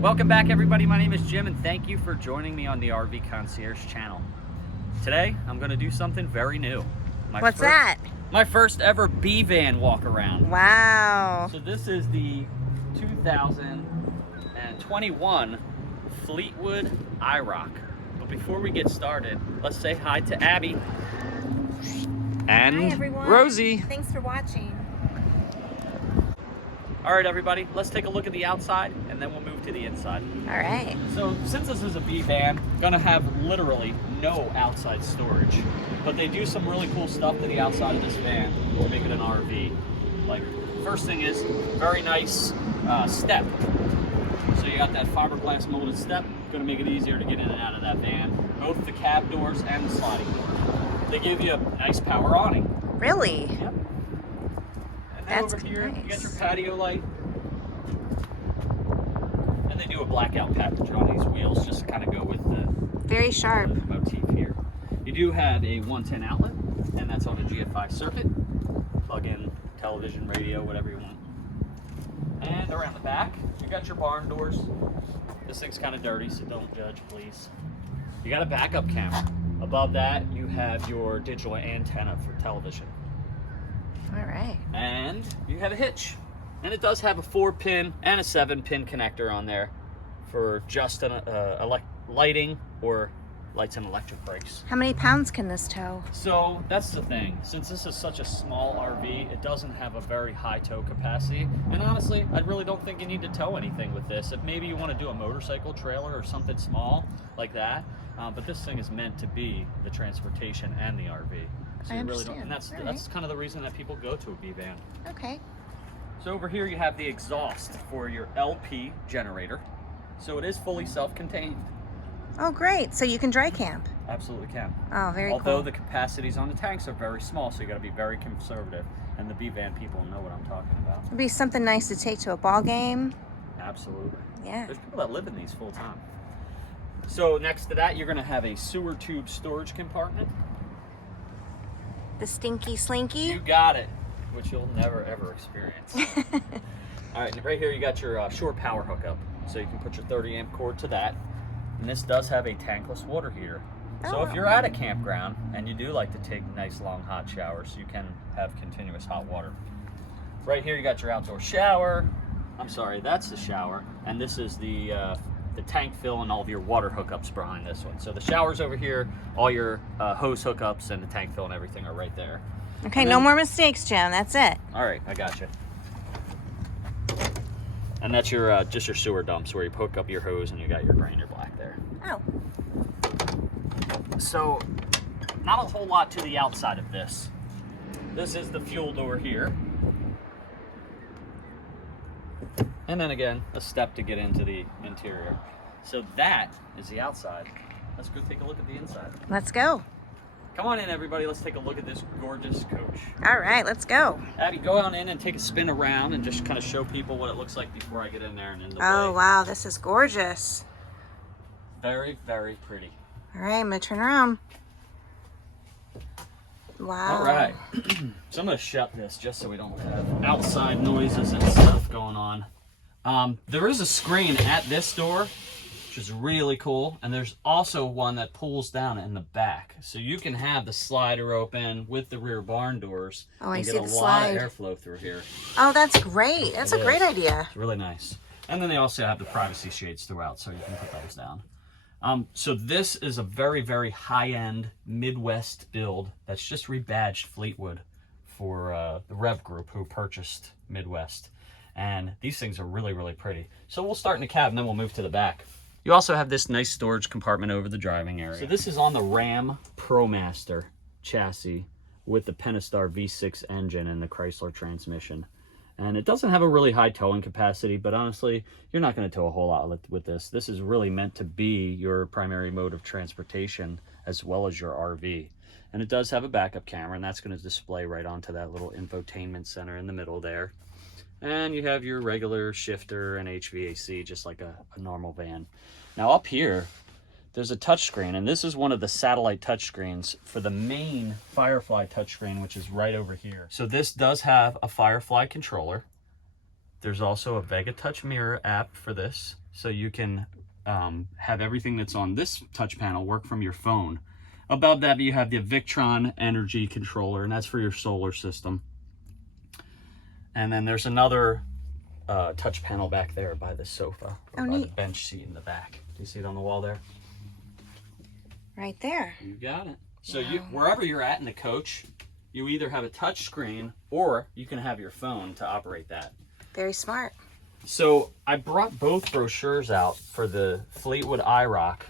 Welcome back, everybody. My name is Jim, and thank you for joining me on the RV Concierge channel. Today, I'm going to do something very new. What's that? My first ever B-Van walk around. Wow. So this is the 2021 Fleetwood Irok. But before we get started, let's say hi to Abby and Hi, everyone. Rosie. Thanks for watching. All right, everybody, let's take a look at the outside, and then we'll move to the inside. All right. So since this is a B-Van, gonna have literally no outside storage, but they do some really cool stuff to the outside of this van to make it an RV. Like, first thing is very nice step. So you got that fiberglass molded step, gonna make it easier to get in and out of that van. Both the cab doors and the sliding door. They give you a nice power awning. Really? Yep. And then That's over here, nice. you got your patio light. And they do a blackout package on these wheels just to kind of go with the Very sharp. motif here. You do have a 110 outlet, and that's on a GFI circuit. Plug in television, radio, whatever you want. And around the back, you got your barn doors. This thing's kind of dirty, so don't judge, please. You got a backup camera. Above that, you have your digital antenna for television. All right. And you have a hitch. And it does have a 4-pin and a 7-pin connector on there for just an, lighting or lights and electric brakes. How many pounds can this tow? So that's the thing. Since this is such a small RV, it doesn't have a very high tow capacity. And honestly, I really don't think you need to tow anything with this. If maybe you want to do a motorcycle trailer or something small like that, but this thing is meant to be the transportation and the RV. So I you really don't, understand. and that's All that's kind of the reason that people go to a B-Van. Okay. So over here you have the exhaust for your LP generator. So it is fully self-contained. Oh, great. So you can dry camp. Absolutely can. Oh, very Although cool. the capacities on the tanks are very small, so you got to be very conservative. And the B-Van people know what I'm talking about. It'd be something nice to take to a ball game. Absolutely. Yeah. There's people that live in these full time. So next to that, you're going to have a sewer tube storage compartment. The stinky slinky. You got it, which you'll never ever experience. All right, right here you got your shore power hookup, so you can put your 30 amp cord to that. And this does have a tankless water heater. So Oh. if you're at a campground and you do like to take nice long hot showers, you can have continuous hot water. Right here you got your outdoor shower. I'm sorry, that's the shower, and this is the tank fill and all of your water hookups behind this one. So the shower's over here, all your hose hookups and the tank fill and everything are right there. Okay, And no then- more mistakes, Jim. That's it. All right, I got you. And that's your just your sewer dumps where you hook up your hose and you got your grinder black there. Oh. So, not a whole lot to the outside of this. This is the fuel door here. And then again, a step to get into the interior. So that is the outside. Let's go take a look at the inside. Let's go. Come on in, everybody. Let's take a look at this gorgeous coach. All right, let's go. Abby, go on in and take a spin around and just kind of show people what it looks like before I get in there and in the Oh, way. wow. This is gorgeous. Very, very pretty. All right, I'm going to turn around. Wow. All right. So I'm going to shut this just so we don't have outside noises and stuff going on. There is a screen at this door, which is really cool. And there's also one that pulls down in the back. So you can have the slider open with the rear barn doors Oh, I and see get a the lot slide. of airflow through here. Oh, that's great. That's It a great is. idea. It's really nice. And then they also have the privacy shades throughout, so you can put those down. So this is a very, very high-end Midwest build that's just rebadged Fleetwood for the Rev Group who purchased Midwest. And these things are really, really pretty. So we'll start in the cab and then we'll move to the back. You also have this nice storage compartment over the driving area. So this is on the Ram ProMaster chassis with the Pentastar V6 engine and the Chrysler transmission. And it doesn't have a really high towing capacity, but honestly, you're not going to tow a whole lot with this. This is really meant to be your primary mode of transportation as well as your RV. And it does have a backup camera, and that's going to display right onto that little infotainment center in the middle there. And you have your regular shifter and HVAC, just like a normal van. Now up here, there's a touchscreen, and this is one of the satellite touchscreens for the main Firefly touchscreen, which is right over here. So this does have a Firefly controller, There's also a Vega Touch Mirror app for this, so you can have everything that's on this touch panel work from your phone. Above that, you have the Victron energy controller, and that's for your solar system. And then there's another touch panel back there by the sofa, or by the bench seat in the back. Do you see it on the wall there? Right there. You got it. So wherever you're at in the coach, you either have a touch screen or you can have your phone to operate that. Very smart. So I brought both brochures out for the Fleetwood Irok,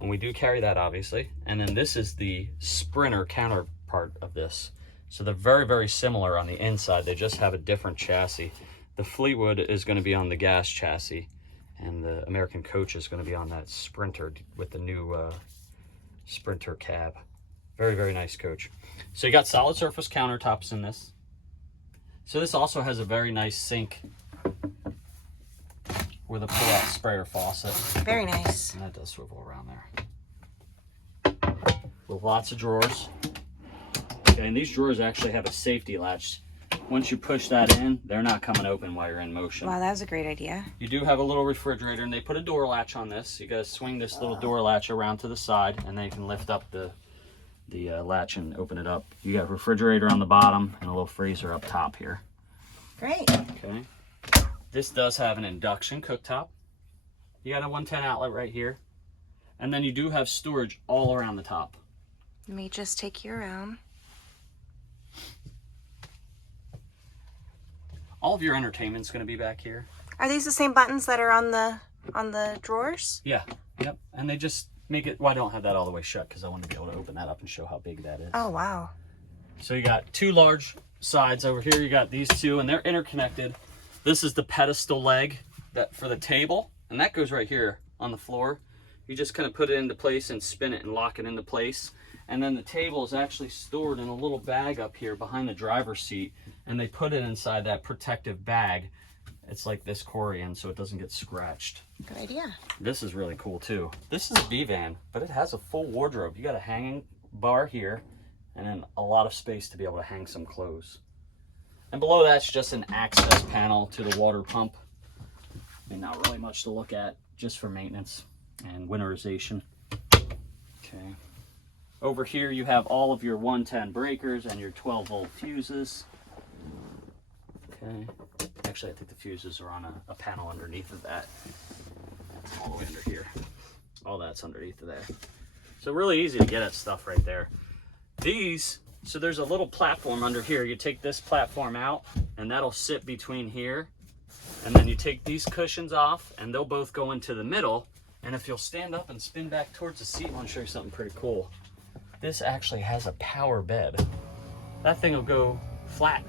and we do carry that obviously. And then this is the Sprinter counterpart of this. So they're very, very similar on the inside. They just have a different chassis. The Fleetwood is going to be on the gas chassis, and the American Coach is going to be on that Sprinter with the new Sprinter cab. Very, very nice coach. So you got solid surface countertops in this. So this also has a very nice sink with a pull-out sprayer faucet. Very nice. And that does swivel around there. With lots of drawers. Okay, and these drawers actually have a safety latch. Once you push that in, they're not coming open while you're in motion. Wow, that was a great idea. You do have a little refrigerator, and they put a door latch on this. You gotta swing this little door latch around to the side, and then you can lift up the latch and open it up. You got a refrigerator on the bottom and a little freezer up top here. Great. Okay. This does have an induction cooktop. You got a 110 outlet right here. And then you do have storage all around the top. Let me just take you around. All of your entertainment's going to be back here. Are these the same buttons that are on the drawers? Yeah. Yep. And they just make it, well, I don't have that all the way shut because I want to be able to open that up and show how big that is. Oh, wow. So you got two large sides over here. You got these two, and they're interconnected. This is the pedestal leg that for the table, and that goes right here on the floor. You just kind of put it into place and spin it and lock it into place. And then the table is actually stored in a little bag up here behind the driver's seat, and they put it inside that protective bag. It's like this Corian, so it doesn't get scratched. Good idea. This is really cool too. This is a B-van, but it has a full wardrobe. You got a hanging bar here, and then a lot of space to be able to hang some clothes. And below that's just an access panel to the water pump. I mean, not really much to look at, just for maintenance and winterization. Okay. Over here you have all of your 110 breakers and your 12-volt fuses. Okay. Actually, I think the fuses are on a panel underneath of that. That's all the way under here. All that's underneath of there. So really easy to get at stuff right there. These, so there's a little platform under here. You take this platform out, and that'll sit between here. And then you take these cushions off, and they'll both go into the middle. And if you'll stand up and spin back towards the seat, I want to show you something pretty cool. This actually has a power bed. That thing will go flat.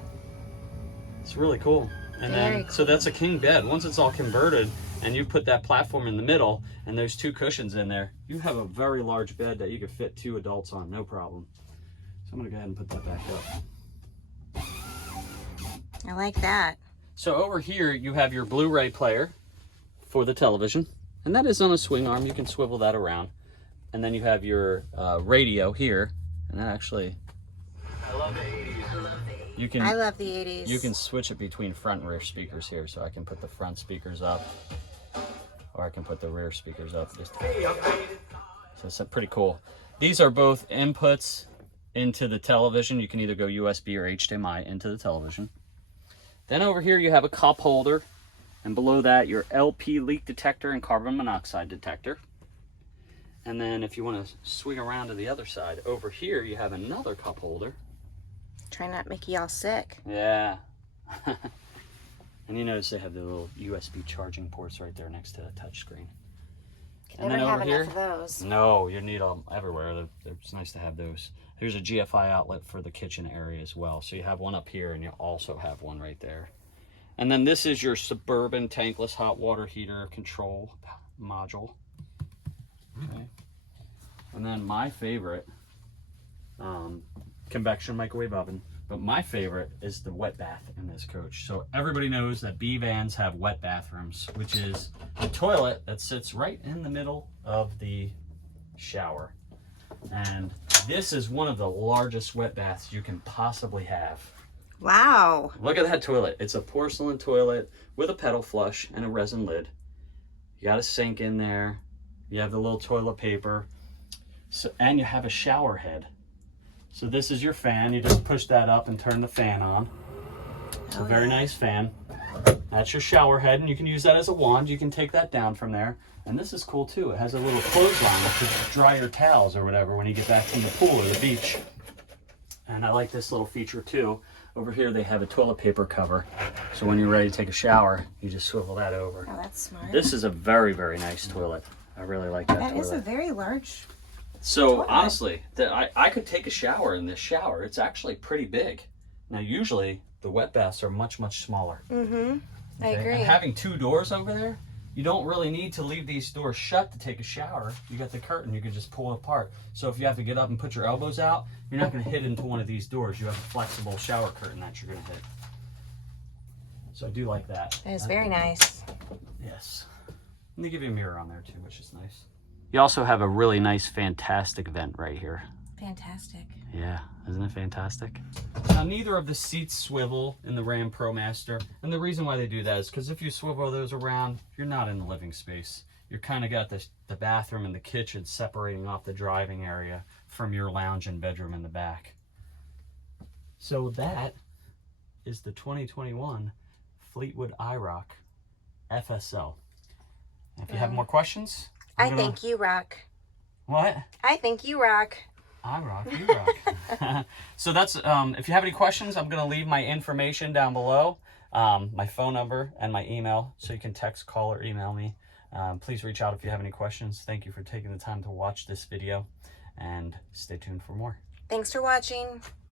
It's really cool. And then, so that's a king bed. Once it's all converted and you put that platform in the middle and those two cushions in there, you have a very large bed that you could fit 2 adults on, no problem. So I'm gonna go ahead and put that back up. I like that. So over here you have your Blu-ray player for the television, and that is on a swing arm. You can swivel that around. And then you have your radio here, and that actually, I love the 80s. I love the 80s. You can switch it between front and rear speakers here, so I can put the front speakers up, or I can put the rear speakers up. So it's pretty cool. These are both inputs into the television. You can either go USB or HDMI into the television. Then over here you have a cup holder, and below that your LP leak detector and carbon monoxide detector. And then if you want to swing around to the other side, over here you have another cup holder. Try not to make you all sick. Yeah. And you notice they have the little USB charging ports right there next to the touchscreen. Can never have enough of those. No, you need them everywhere. It's nice to have those. There's a GFI outlet for the kitchen area as well. So you have one up here, and you also have one right there. And then this is your Suburban tankless hot water heater control module. Okay. And then my favorite, convection microwave oven, but my favorite is the wet bath in this coach. So everybody knows that B-vans have wet bathrooms, which is a toilet that sits right in the middle of the shower. And this is one of the largest wet baths you can possibly have. Wow. Look at that toilet. It's a porcelain toilet with a pedal flush and a resin lid. You got a sink in there. You have the little toilet paper. So, and you have a shower head. So this is your fan. You just push that up and turn the fan on. It's a very nice fan. That's your shower head, and you can use that as a wand. You can take that down from there. And this is cool too. It has a little clothesline to dry your towels or whatever when you get back from the pool or the beach. And I like this little feature too. Over here they have a toilet paper cover. So when you're ready to take a shower, you just swivel that over. Oh, that's smart. This is a very, very nice toilet. I really like that toilet. That is a very large So toilet. honestly, I could take a shower in this shower. It's actually pretty big. Now usually the wet baths are much, much smaller. Mm-hmm. I agree. And having 2 doors over there, you don't really need to leave these doors shut to take a shower. You got the curtain, you can just pull it apart. So if you have to get up and put your elbows out, you're not going to hit into one of these doors. You have a flexible shower curtain that you're going to hit. So I do like that. That is very nice. Yes. And they give you a mirror on there too, which is nice. You also have a really nice, fantastic vent right here. Fantastic. Yeah, isn't it fantastic? Now, neither of the seats swivel in the Ram ProMaster, and the reason why they do that is because if you swivel those around, you're not in the living space. You're kind of got the bathroom and the kitchen separating off the driving area from your lounge and bedroom in the back. So that is the 2021 Fleetwood Irok FSL. If you have more questions, I think you rock. What? I think you rock. I rock, you rock. So that's, if you have any questions, I'm going to leave my information down below, my phone number and my email, so you can text, call, or email me. Please reach out if you have any questions. Thank you for taking the time to watch this video, and stay tuned for more. Thanks for watching.